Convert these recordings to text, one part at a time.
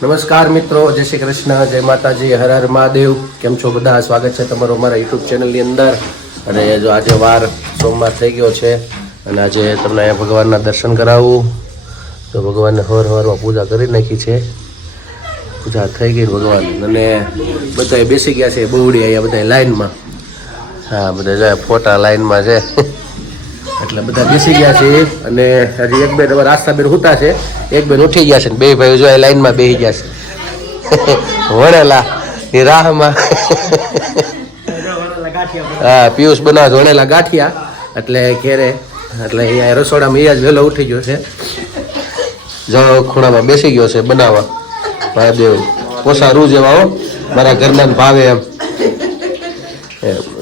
નમસ્કાર મિત્રો, જય શ્રી કૃષ્ણ, જય માતાજી, હર હર મહાદેવ. કેમ છો બધા? સ્વાગત છે તમારો અમારા યુટ્યુબ ચેનલની અંદર. અને જો આજે વાર સોમવાર થઈ ગયો છે અને આજે તમને અહીંયા ભગવાનના દર્શન કરાવું. તો ભગવાનને હવારમાં પૂજા કરી નાખી છે, પૂજા થઈ ગઈ ભગવાન, અને બધા બેસી ગયા છે બહુડી અહીંયા બધા લાઈનમાં. હા, બધા જાય ફોટા લાઈનમાં છે એટલે બધા બેસી ગયા છે. અને હજી એક બે રાસ્તા બેન હુતા છે, એક બેન ઉઠી ગયા છે ને બે ભાઈઓ જો લાઈનમાં બેસી ગયા છે વણેલા એ રાહમાં. હા, પિયુષ બનાવે વણેલા ગાંઠિયા એટલે ઘેરે, એટલે અહીંયા રસોડામાં એ જ વહેલો ઉઠી ગયો છે, જો ખૂણામાં બેસી ગયો છે બનાવવા. મહાદેવ પોસા રૂ જેવા હો, મારા ઘરના ભાવે એમ.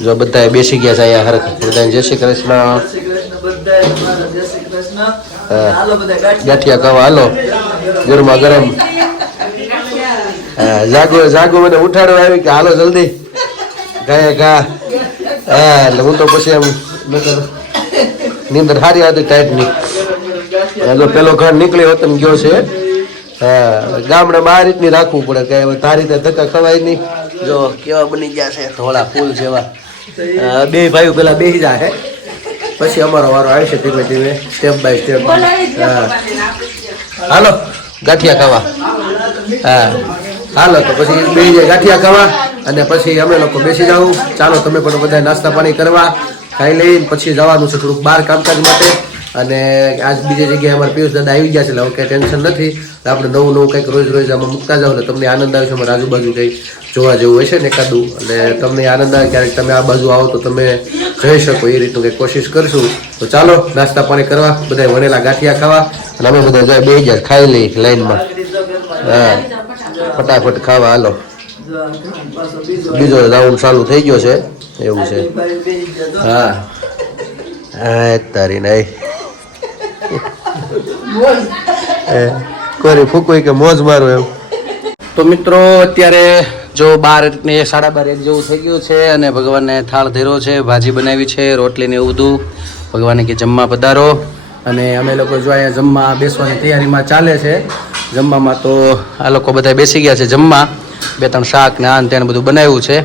જો બધા બેસી ગયા છે અહીંયા હરખ. બધા જય શ્રી કૃષ્ણ, ગાંઠિયા ખાવા હાલો, ગરમા ગરમ. જાગો જાગો, મને ઉઠાડવા આવી કે હાલો જલ્દી ગયા ગા. હા, એટલે હું તો પછી એમ નીંદર સારી હતી ટાઈટની. પેલો ઘર નીકળ્યો હતો ગયો છે. હા, ગામડામાં આ રીતની રાખવું પડે કે તારી રીતે ધક્કા ખવાય નહીં. જો કેવા બની ગયા છે ધોળા ફૂલ જેવા. બે ભાઈઓ પેલા બેસી જાય, પછી અમારો વારો આવશે ધીમે ધીમે, સ્ટેપ બાય સ્ટેપ. હા, હાલો ગાંઠિયા ખાવા. હા હાલો, તો પછી બેસી જાય ગાંઠિયા ખાવા અને પછી અમે લોકો બેસી જાઉં. ચાલો તમે પણ બધા નાસ્તા પાણી કરવા, ખાઈ લઈને પછી જવાનું છે થોડુંક બહાર કામકાજ માટે. અને આજ બીજી જગ્યાએ અમારા પિયુષ દાદા આવી ગયા છે એટલે હવે કંઈ ટેન્શન નથી. આપણે નવું નવું કંઈક રોજ રોજ આમાં મૂકતા જાવ એટલે તમને આનંદ આવે છે. અમારા આજુબાજુ કંઈક જોવા જેવું હશે ને એકાદું, અને તમને આનંદ આવે ક્યારેક તમે આ બાજુ આવો તો તમે જઈ શકો એ રીતનું કંઈક કોશિશ કરશું. તો ચાલો નાસ્તા પાણી કરવા, બધા વણેલા ગાંઠિયા ખાવા, અને અમે બધા બે હજાર ખાઈ લઈ લાઈનમાં. હા, ફટાફટ ખાવા હાલો. બીજો રાઉન્ડ ચાલુ થઈ ગયો છે એવું છે. હા હા, તારી નહીં કોઈ ફૂકવી કે મોજ મારો એમ. તો મિત્રો અત્યારે જો 12 12:30 જેવું થઈ ગયું છે અને ભગવાનને થાળ ધર્યો છે, ભાજી બનાવી છે, રોટલી ને એવું બધું. ભગવાને કે જમવા પધારો, અને અમે લોકો જો અહીંયા જમવા બેસવાની તૈયારીમાં ચાલે છે. જમવામાં તો આ લોકો બધા બેસી ગયા છે જમવા. 2-3 શાક ને આન તેને બધું બનાવ્યું છે.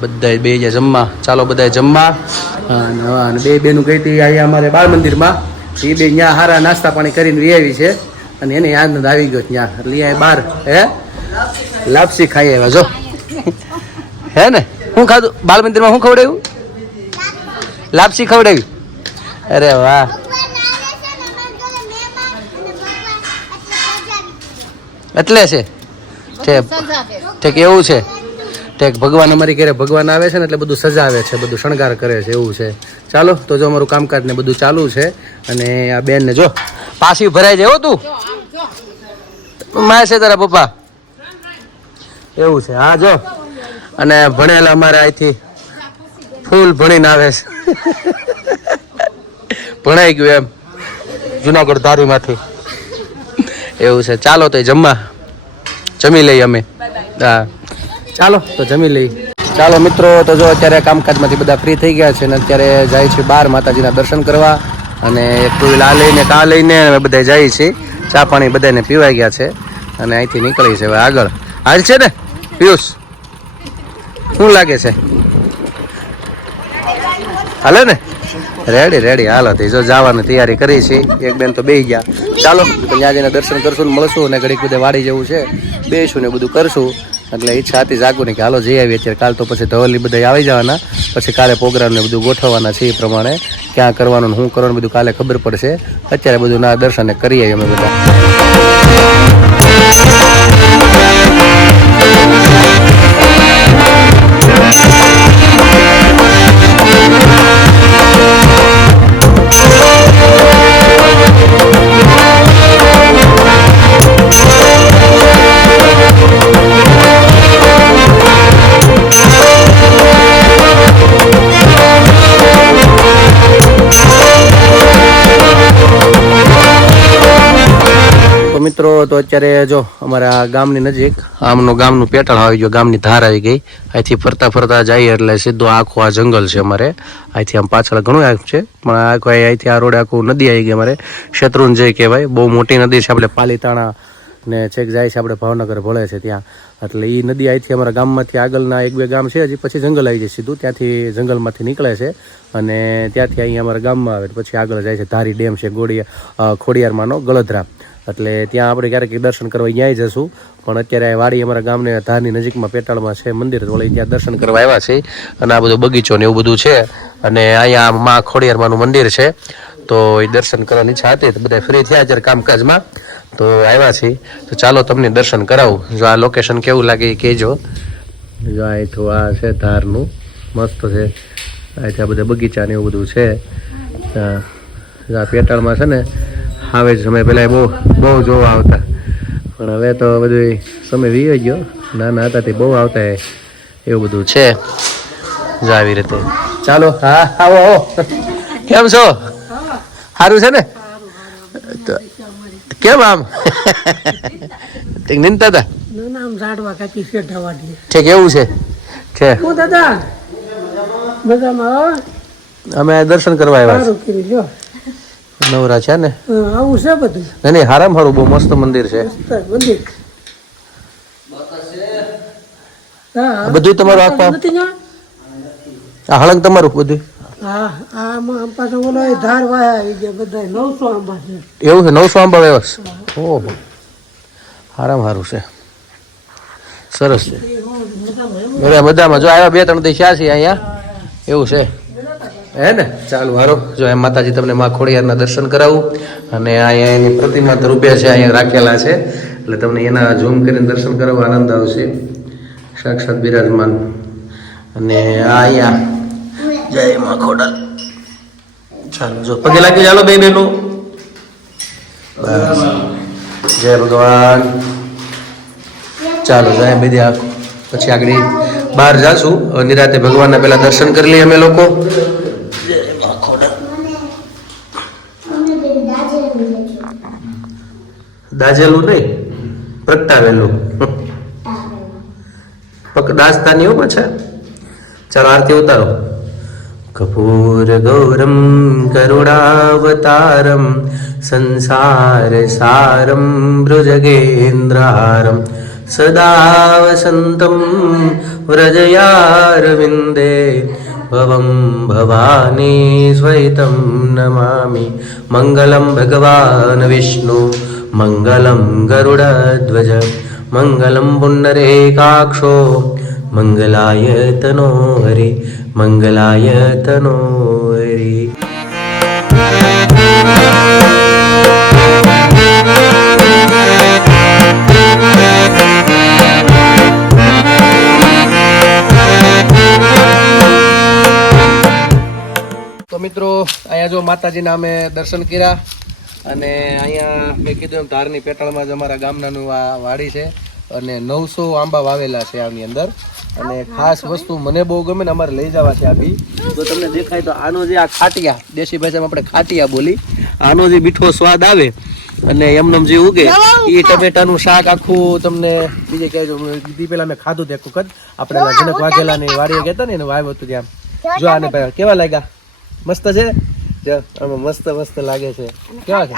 બધા બે ગયા જમવા. ચાલો બધા જમવા. અને બે બેનું ગઈ હતી અહીંયા અમારે બાળ મંદિરમાં, એ બે ત્યાં સારા નાસ્તા પાણી કરીને વી આવી છે, અને એને આનંદ આવી ગયો ત્યાં. એટલે અહીંયા બહાર લાપસી ખાઈ આવ્યા જો. હે ને શું ખાધું બાળ મંદિરમાં? શું ખવડાવ્યું? લાપસી ખવડાવી. અરે વાહ. એટલે છે ઠીક, એવું છે ઠીક. ભગવાન અમારી ઘરે ભગવાન આવે છે ને એટલે બધું સજાવે છે, બધું શણગાર કરે છે એવું છે. ચાલો તો જો અમારું કામકાજ ને બધું ચાલુ છે. અને આ બેન ને જો પાછી ભરાઈ જાય. તું માય છે તારા પપ્પા એવું છે. હા જો, અને ભણેલા અમારે અહીંથી ફૂલ ભણીને આવે છે. ભણાઈ ગયું એમ જુનાગઢ ધારીમાંથી એવું છે. ચાલો તો જમી લઈએ અમે. હા ચાલો તો જમી લઈ. ચાલો મિત્રો, તો જો અત્યારે કામકાજમાંથી બધા ફ્રી થઈ ગયા છે ને અત્યારે જાય છે બહાર માતાજીના દર્શન કરવા. અને ટુ વ્હીલ આ લઈને કા લઈને અમે બધા જઈએ છીએ. ચા પાણી બધાને પીવાઈ ગયા છે અને અહીંથી નીકળી છે હવે આગળ. હાલ છે ને પિયુષ, શું લાગે છે? હાલે ને? રેડી રેડી, હાલો તો જો જવાની તૈયારી કરી છે. એક બેન તો બેસી ગયા. ચાલો ત્યાં જઈને દર્શન કરશું ને મળશું, અને ઘડીક બધે વાડી જવું છે, બેસું ને બધું કરશું. એટલે ઈચ્છા હતી જાગું ને કે હાલો જઈ આવીએ અત્યારે. કાલ તો પછી ધવલી બધા આવી જવાના, પછી કાલે પ્રોગ્રામને બધું ગોઠવવાના છે. એ પ્રમાણે ક્યાં કરવાનું શું કરવાનું બધું કાલે ખબર પડશે. અત્યારે બધું ના દર્શને કરીએ અમે બધા. મિત્રો તો અત્યારે જો અમારા ગામની નજીક ગામનું પેટાળ આવી ગયું, ગામની ધાર આવી ગઈ. અહીંથી ફરતા ફરતા જઈએ એટલે સીધું આખું આ જંગલ છે અમારે. અહીંથી આમ પાછળ ઘણું આખું છે, પણ આખું અહીંથી આ રોડે આખું નદી આવી ગઈ અમારે. શેત્રુંજય કહેવાય, બહુ મોટી નદી છે. આપણે પાલીતાણા ને છેક જાય છે આપણે ભાવનગર ભળે છે ત્યાં. એટલે એ નદી અહીંથી અમારા ગામમાંથી આગળના 1-2 ગામ છે, હજી પછી જંગલ આવી જાય સીધું, ત્યાંથી જંગલમાંથી નીકળે છે અને ત્યાંથી અહીંયા અમારા ગામમાં આવે પછી આગળ જાય છે. ધારી ડેમ છે ખોડિયારમાંનો ગળધરા, એટલે ત્યાં આપણે ક્યારેક દર્શન કરવા અહીંયા જશું. પણ અત્યારે વાડી અમારા ગામને ધારની નજીકમાં પેટાળમાં છે મંદિર, વળી ત્યાં દર્શન કરવા આવ્યા છે. અને આ બધો બગીચો ને એવું બધું છે અને અહીંયા માં ખોડિયારમાંનું મંદિર છે, તો એ દર્શન કરવાની ઈચ્છા હતી. તો બધા ફ્રી થયા અત્યારે કામકાજમાં, તો આવ્યા છીએ. તો ચાલો તમને દર્શન કરાવું. જો આ લોકેશન કેવું લાગે એ કહેજો. જો અહીંથી આ છે ધારનું, મસ્ત છે. અહીંથી આ બધા બગીચા ને એવું બધું છે. આ પેટાળમાં છે ને આવે જ સમય પહેલાં બહુ જોવા આવતા, પણ હવે તો બધું સમય વીયો ગયો. નાના હતા તે બહુ આવતા એવું બધું છે. જો આવી રીતે ચાલો. હા આવો આવો. કેમ છો? સારું છે ને? કેમ આમ નિંદતા હતા? ઠીક એવું છે. અમે દર્શન કરવા આવ્યા નવરા છે ને? આવું છે બધું. નહીં હારામ હારું બહુ મસ્ત મંદિર છે. બધું તમારું આ હળંગ તમારું બધું? એવું છે? 900 આંબા વ્યવસ્થિત. ઓહો, હારામ હારું છે, સરસ છે. બધામાં જો આવ્યા 2-3 દી થયા છે અહીંયા, એવું છે હે ને? ચાલુ હારો. જો એમ માતાજી તમને માં ખોડિયારના દર્શન કરાવું. અને અહીંયા એની પ્રતિમા રૂપિયા છે અહીંયા રાખેલા છે, એટલે તમને એના ઝૂમ કરીને દર્શન કરાવવા આનંદ આવશે. સાક્ષાત બિરાજમાન. અને આ અહીંયા જય માં ખોડલ. ચાલો જો પગે લાગી ચાલો બે બેનો. બસ જય ભગવાન. ચાલો જાય બધી આ પછી આગળ બહાર જાશું. નિરાતે ભગવાનના પેલા દર્શન કરી લઈએ અમે લોકો. દાજેલું નહીં, પ્રગટાવેલું. દાસતા નહીં પાછા. ચાલો આરતી ઉતારો. કપૂર ગૌરમ કરુણાવતારમ સંસાર સારમ ભૃજગેન્દ્રહારમ સદા વસંતમ વ્રજયારવિંદે ભવમ ભવાની સ્વૈતમ નમામિ. મંગલમ ભગવાન વિષ્ણુ મંગલમ ગરુડધ્વજ મંગલમ પુંડરીકાક્ષો મંગલાય તનો હરિ મંગલાય તનો હરિ. તો મિત્રો અહીંયા જો માતાજીના અમે દર્શન કર્યા અને અહીંયા મેં કીધું એમ ધારની પેટાળમાં જ અમારા ગામનાનું આ વાડી છે અને 900 આંબા વાવેલા છે આની અંદર. અને ખાસ વસ્તુ મને બહુ ગમે ને અમારે લઈ જવા છે આ બી. તો તમને દેખાય તો આનો જે આ ખાટિયા, દેશી ભાષામાં આપણે ખાટિયા બોલી, આનો જે મીઠો સ્વાદ આવે અને એમનેમ જે ઉગે એ ટમેટાનું શાક આખું તમને બીજે કહેજો. દી પેલા મેં ખાધું તે વખત આપણે જનક વાઘેલાની વાડીએ કહેતા ને એને વાવ્યું હતું ત્યાં. જો આને ભાઈ કેવા લાગ્યા? મસ્ત છે. મસ્ત મસ્ત લાગે છે. કેવા છે?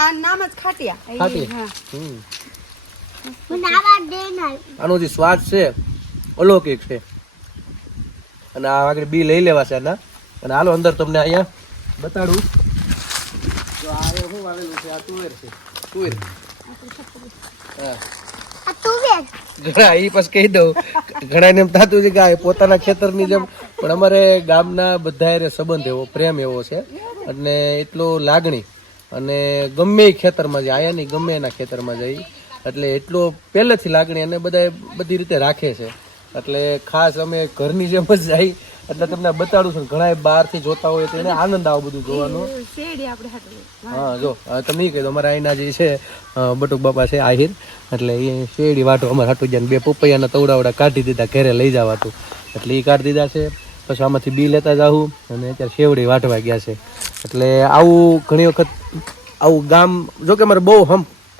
ખાટિયા. આનો જે સ્વાદ છે અલૌકિક છે. અને આ આગળ બી લઈ લેવા છે આના. અને હાલો અંદર તમને અહીંયા બતાડું. જો આ શું વાવેલું છે? આ તુવેર છે. તુવેર. ઘણા એ પછી કહી દઉં, ઘણા ને એમ થતું છે કે પોતાના ખેતરની જેમ, પણ અમારે ગામના બધા સંબંધ એવો, પ્રેમ એવો છે અને એટલો લાગણી. અને ગમે એ ખેતરમાં જાય, આયા નહીં ગમે એના ખેતરમાં જાય એટલે એટલો પહેલેથી લાગણી અને બધા બધી રીતે રાખે છે. એટલે ખાસ અમે ઘરની જેમ જ જાય. એટલે તમને બતાડું છું, ઘણા બહારથી જોતા હોય તો એને આનંદ આવે બધું જોવાનો. હા જો તમે કહી દો, અમારા અહીંના જે છે બટુક બાપા છે આહિર, એટલે એ શેરડી વાટો અમારે હાટું જાય. 2 પપૈયાના તવડાવડા કાઢી દીધા, ઘરે લઈ જવાતું એટલે એ કાઢી દીધા છે. પછી આમાંથી બી લેતા જાઉં અને અત્યારે શેવડી વાટવા ગયા છે. એટલે આવું ઘણી વખત આવું ગામ, જો કે અમારે બહુ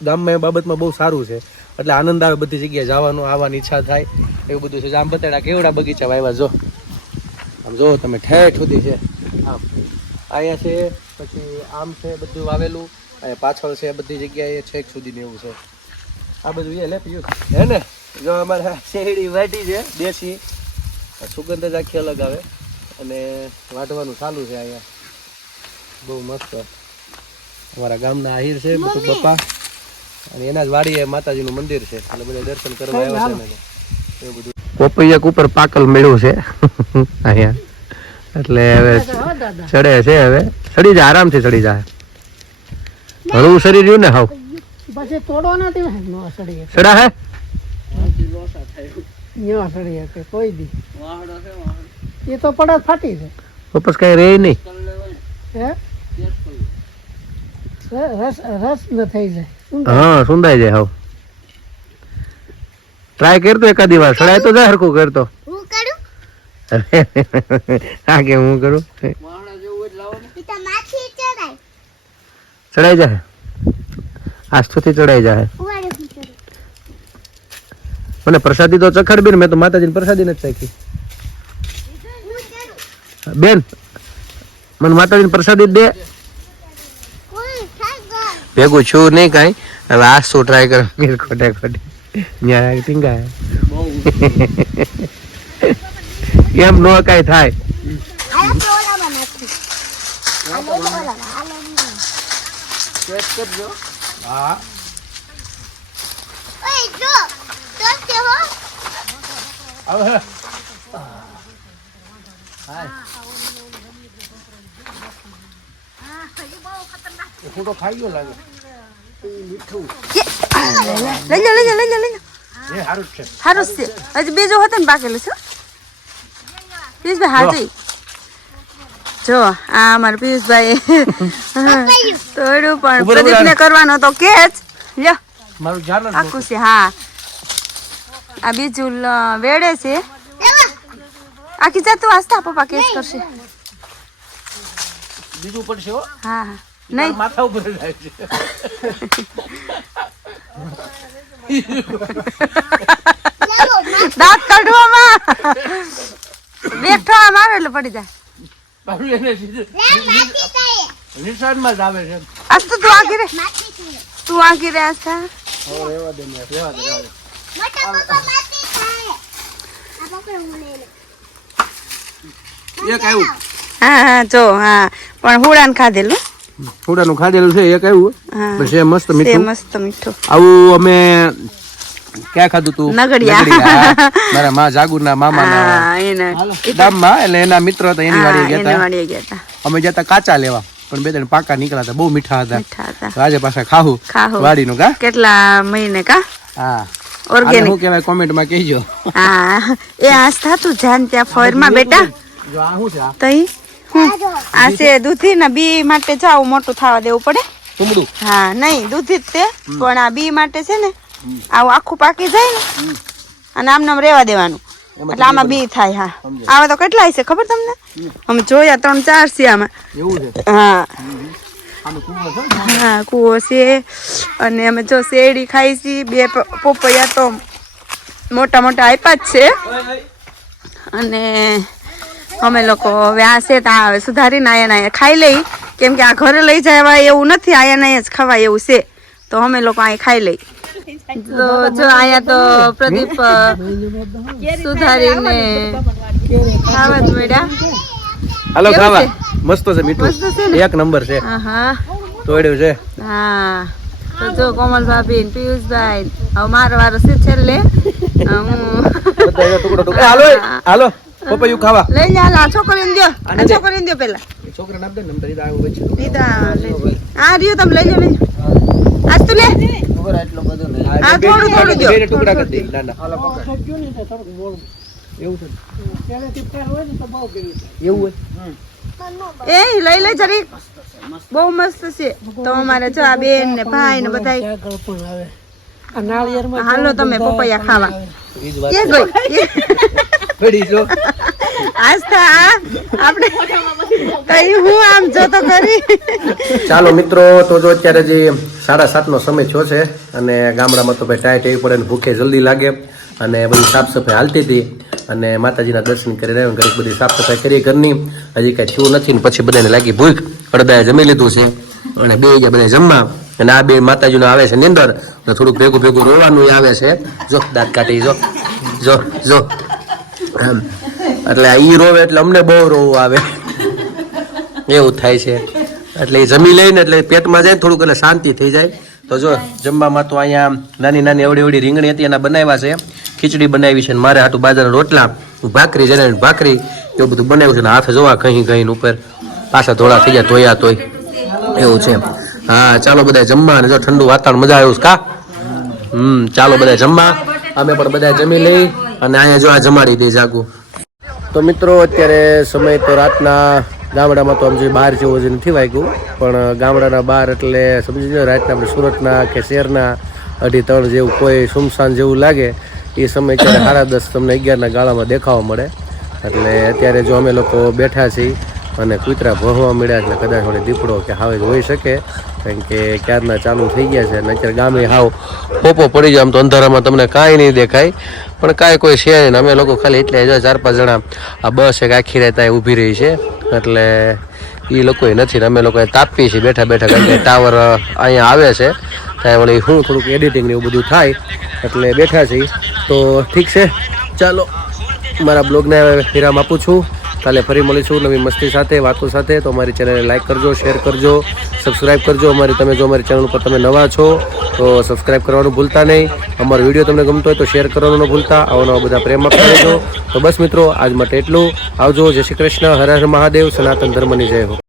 ગામમાં એ બાબતમાં બહુ સારું છે. એટલે આનંદ આવે બધી જગ્યાએ જવાનું, આવવાની ઈચ્છા થાય એવું બધું છે. આમ બતાડા કેવડા બગીચા વાવ્યા જો, આમ જો તમે ઠેઠ સુધી છે. આમ અહીંયા છે, પછી આમ છે બધું વાવેલું, અહીંયા પાછળ છે, બધી જગ્યાએ છેક સુધી એવું છે. આ બધું એ લે પીયું હે ને જો અમારે શેરડી વાટી છે દેશી સુગંધ જ આખી અલગ આવે અને વાટવાનું ચાલુ છે અહીંયા બહુ મસ્ત અમારા ગામના આહિર છે બધું બપ્પા અને એના જ વાડીએ માતાજીનું મંદિર છે એટલે બધા દર્શન કરવા આવ્યા છે ને એવું બધું પોપૈયા ઉપર પાકલ મેળ્યું છે અહીંયા એટલે હવે ચડે છે હવે ચડી જાય આરામથી ચડી જાય હળવું શરીર રહ્યું ને હાવ પછી તોડો નથી નો સડી ચડા હે ન્યો સડી કે કોઈ દી એ તો પડત ફાટી છે વાપસ કઈ રહે નહીં હે રસ ન થઈ જાય હા સુંદાઈ જાય હાવ ટ્રાય કરતો એકાદી વાર સડાય તો જાય હરખું કરતો હા કે હું કરું ચડાઈ જાય આસ્થુથી ચડાઈ જાય મને પ્રસાદી તો ચખડબી ને મેં તો માતાજીની પ્રસાદી નથી ચાખી બેન મને માતાજીની પ્રસાદી દે ભેગું છું નહીં કાંઈ હવે આ શું ટ્રાય કરો ખોટે ખોટી ન્યાય ટીંગાય એમ નો કાંઈ થાય હા હું તો ખાઈ ગયો લાગે મીઠું લઈ લો એ સારું છે સારું છે હજી બીજું હતું ને પાકેલું છે પિયુષભાઈ હાજી જો આ અમારા પિયુષભાઈ તોડ્યું પણ પ્રદીપને કરવાનો તો કે જ લ્યો મારું જાન આખું છે હા આ બીજું વેડે છે આખી જાતું આસ્તા પપ્પા કેસ કરશે બીજું પડશે હો હા હા નહીં માથા ઉપર જાય છે દાંત કાઢવામાં બેઠો મારે એટલે પડી જાય નિશાનમાં જ આવે છે આજ તો તું આખી રે આસ્તા એક આવ્યું હા હા જો હા પણ હુડાન ખાધેલું થોડાનું ખાધેલું છે એક આવ્યું હા પછી એ મસ્ત તે મીઠું મસ્ત મીઠું આવું અમે ક્યાં ખાધું તું નગડિયા. મારા મા જાગુરના મામાના હા એના ગામમાં એટલે એના મિત્ર હતા એની વાડીએ ગયા એની હતા વાડીએ ગયા હતા અમે જતા કાચા લેવા પણ બે ત્રણ પાકા નીકળ્યા હતા બહુ મીઠા હતા મીઠા હતા તો આજે પાછા ખાવું ખાહું. વાડીનું કા કેટલા મહિને કા હા ઓર્ગેનિક શું કહેવાય કોમેન્ટમાં કહેજો હા એ આસ્થા તું જાન ત્યાં ફોરમાં બેટા જો આ શું છે આ તઈ આ છે દૂધી ને બી માટે જાવ મોટું થવા દેવું પડે કુમડું હા નહીં દૂધી જ તે પણ આ બી માટે છે ને આવું આખું પાકી જાય ને અને આમ નામ રેવા દેવાનું એટલે આમાં બી થાય હા આવા તો કેટલાય છે ખબર તમને અમે જોયા 3-4 છે આમાં એવું છે હા આનો કુમડો છે હા કૂવો છે અને અમે જો શેરડી ખાઈ છીએ બે પોપૈયા તો મોટા મોટા આપ્યા જ છે અને અમે લોકો હવે આ છે ત્યાં હવે સુધારીને આયા ખાઈ લઈ કેમ કે આ ઘરે લઈ જવા એવું નથી આયા જ ખવાય એવું છે તો અમે લોકો અહીં ખાઈ લઈ તો જો અહીંયા તો પ્રદીપ સુધારીને ખાવા જ મળ્યા હાલો કેવું ખાવા છે? મસ્ત છે મીઠું મસ્ત છે ને? એક નંબર છે હા હા તોડ્યું છે હા તો જો કોમલ ભાભી ને પિયુષભાઈ હવે મારો વારો છે છેલ્લે હું બધા એનો ટુકડો ટુકડો હાલો હાલો પપૈયું ખાવા લઈ લે હાલ આ છોકરીને દ્યો આ છોકરીને દ્યો પેલા છોકરાને આપી દે ને નંબર ઈ તો આવું વચ્ચે દીધા આ રહ્યું તમે લઈ લો આજ તું લે હા થોડું થોડું દ્યો બેને ટુકડા કરી દે નાના એવું છે એવું હોય એ લઈ લે જરી બહુ મસ્ત છે તો અમારે જો આ બેન ને ભાઈ ને બધા હાલો તમે પપૈયા ખાવા ઈ જ કે વાત ગઈ પડી જો આસ્થા આપણે કઈ હું આમ જોતો કરી ચાલો મિત્રો તો જો અત્યારે જે 7:30 નો સમય થયો છે અને ગામડામાં તો ભાઈ ટાઈટ એવી પડે ને ભૂખે જલ્દી લાગે અને બધી સાફ સફાઈ હાલતી હતી અને માતાજીના દર્શન કરી રહ્યા ઘરે બધી સાફ સફાઈ કરી ઘરની હજી કાંઈ થયું નથી ને પછી બધાને લાગી ભૂખ અડદાએ જમી લીધું છે અને બે ગયા બધા જમવા અને આ બે માતાજીનો આવે છે નિંદર ને થોડુંક ભેગું ભેગું રોવાનું આવે છે. જો દાંત કાઢી જો જો જો એમ એટલે ઈ રોવે એટલે અમને બહુ રોવું આવે એવું થાય છે. એટલે એ જમી લઈને એટલે પેટમાં જાય થોડુંક એટલે શાંતિ થઈ જાય. તો જો જમવામાં તો અહીંયા નાની નાની એવડી એવડી રીંગણી હતી એના બનાવ્યા છે, ખીચડી બનાવી છે, ને મારે હાટું બાજરાના રોટલા, ભાખરી જરા ભાખરી એવું બધું બનાવ્યું છે. ને હાથ જોવા કहीं કहीं ઉપર પાછા ધોળા થઈ ગયા ધોયા તોય એવું છે. હા ચાલો બધા જમવા. અને જો ઠંડુ વાતાવરણ મજા આવ્યું કા. ચાલો બધા જમવા. અમે પણ બધા જમી લઈ અને અહીંયા જો આ જમાડી દઈ જાગું. તો મિત્રો અત્યારે સમય તો રાતના ગામડામાં તો આમ જે બહાર જેવું જ નથી વાગ્યું, પણ ગામડાના બહાર એટલે સમજી લો રાતના આપણે સુરતના કે શહેરના 2:30 જેવું કોઈ સુમસાન જેવું લાગે એ સમય ત્યારે 10:30 તમને 11ના ગાળામાં દેખાવા મળે. એટલે અત્યારે જો અમે લોકો બેઠા છીએ અને કૂતરા ભણવા મળ્યા એટલે કદાચ થોડી દીપડો કે હાવે હોઈ શકે, કારણ કે ક્યારના ચાલુ થઈ ગયા છે. અને અત્યારે ગામે હાવ પોપો પડી જાય. આમ તો અંધારામાં તમને કાંઈ નહીં દેખાય, પણ કાંઈ કોઈ છે નહીં. અમે લોકો ખાલી એટલે 4-5 જણા આ બસ એક આખી રાત આ ઊભી રહી છે, એટલે એ લોકો નથી ને અમે લોકો તાપીએ છીએ બેઠા બેઠા, કારણ કે ટાવર અહીંયા આવે છે ત્યાં વળી હું થોડુંક એડિટિંગ ને એવું બધું થાય એટલે બેઠા છીએ. તો ઠીક છે, ચાલો મારા બ્લોગને વિરામ આપું છું. કાલે ફરી મળીશું નવી મસ્તી સાથે, વાતો સાથે. તો અમારી ચેનલને લાઈક કરજો, શેર કરજો, સબસ્ક્રાઈબ કરજો. તમે જો અમારી ચેનલ ઉપર તમે નવા છો તો સબસ્ક્રાઈબ કરવાનું ભૂલતા નહીં. અમારો વિડીયો તમને ગમતો હોય તો શેર કરવાનું ન ભૂલતા. આવા નવા બધા પ્રેમ આપતા રહેજો. તો બસ મિત્રો આજ માટે એટલું. આવજો. જય શ્રી કૃષ્ણ. હર હર મહાદેવ. સનાતન ધર્મની જય હો.